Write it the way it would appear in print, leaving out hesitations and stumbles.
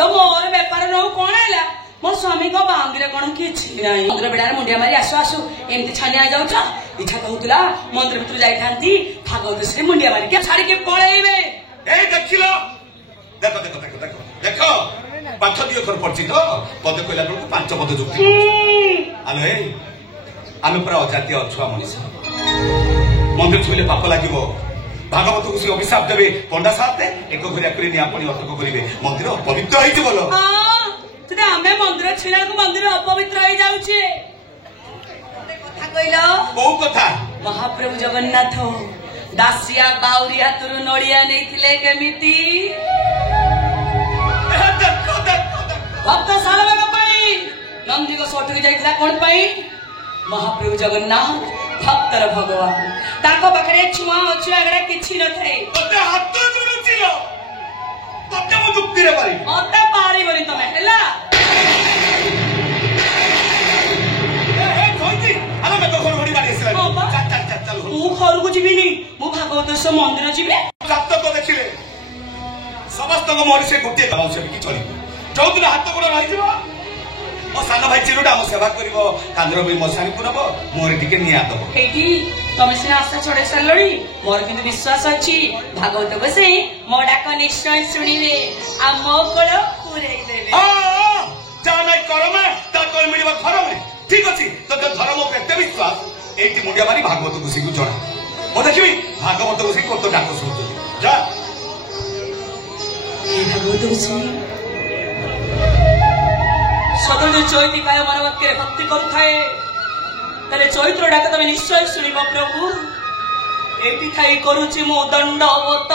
तो मोर बेपार नौ कौन है मो स्वामी को बांगरे कौन किछि नाही मंदिर बेडार मुंडिया मारी आसु आसु एमती छानिया जाउछ इच्छा कहउतला मंदिर भितर जाई थांती भागवत श्री मुंडिया मारी के छाड़ी के पळेइबे ए देखिलो देखो देखो देखो देखो देखो पाठ दियो कर पड़छि तो पद कहला बेलକୁ 5 पद जुक्ति आलो ए आलो पर अजातीय अछुआ मनीष मंदिर छुले पाप लागिबो भागवत को से अभिशाप देबे पंडा साहब एक घरिया करी निया पणी अटक करिवे मंदिर पवित्र होई बोलो हां तने हमें मंदिर छिला को मंदिर अपवित्र होई जाउछे कथा कइलो को कथा महाप्रभु जगन्नाथ दासिया बाउरी हातुरु नडिया नेथिले केमिति भक्त सालवेग पाई नंदी को सोटक जाइथिला कोन पाई महाप्रभु जगन्नाथ भक्तर भगवान ताको बकरे छुआ अछुआ गडा किछि न थाए तते हाथ जोडुचिलो तते मो जुक्ति रे पारी मते पारी बनी तमे हैला ए कोइती आलो मैं तो घर घड़ी मारी आसिला चल चल चल चल मु घर को जीविनी मु भागवत से मंदिर जीवे सत्य को देखिले समस्त को मोर से गुटे गाँव से कि चली जो दिन हाथ गोड़ रही जीव मो सान भाई चिरुटा मो सेवा करिवो कांद्र भी मसानी पुनब मोर टिके निया दबो हेठी तमे सिना आशा छोड़े सलड़ी मोर किंतु विश्वास अछि भागवत बसे मो डाक निश्चय सुनिबे आ मो कोळ पुरै देबे हां जा नै करमे ता कोइ मिलिबा घरमे ठीक अछि तो धर्म प्रति विश्वास एटी मुंडिया मारी भागवत गुसी को जणा मो देखिबी भागवत गुसी को तो डाक सुनतो जा भागवत गुसी सदन चैती काय मन वाक्य भक्ति करुथाए तले चैत्र डाक तमे निश्चय सुनिबो प्रभु एटी थाई करूची मो दंडवत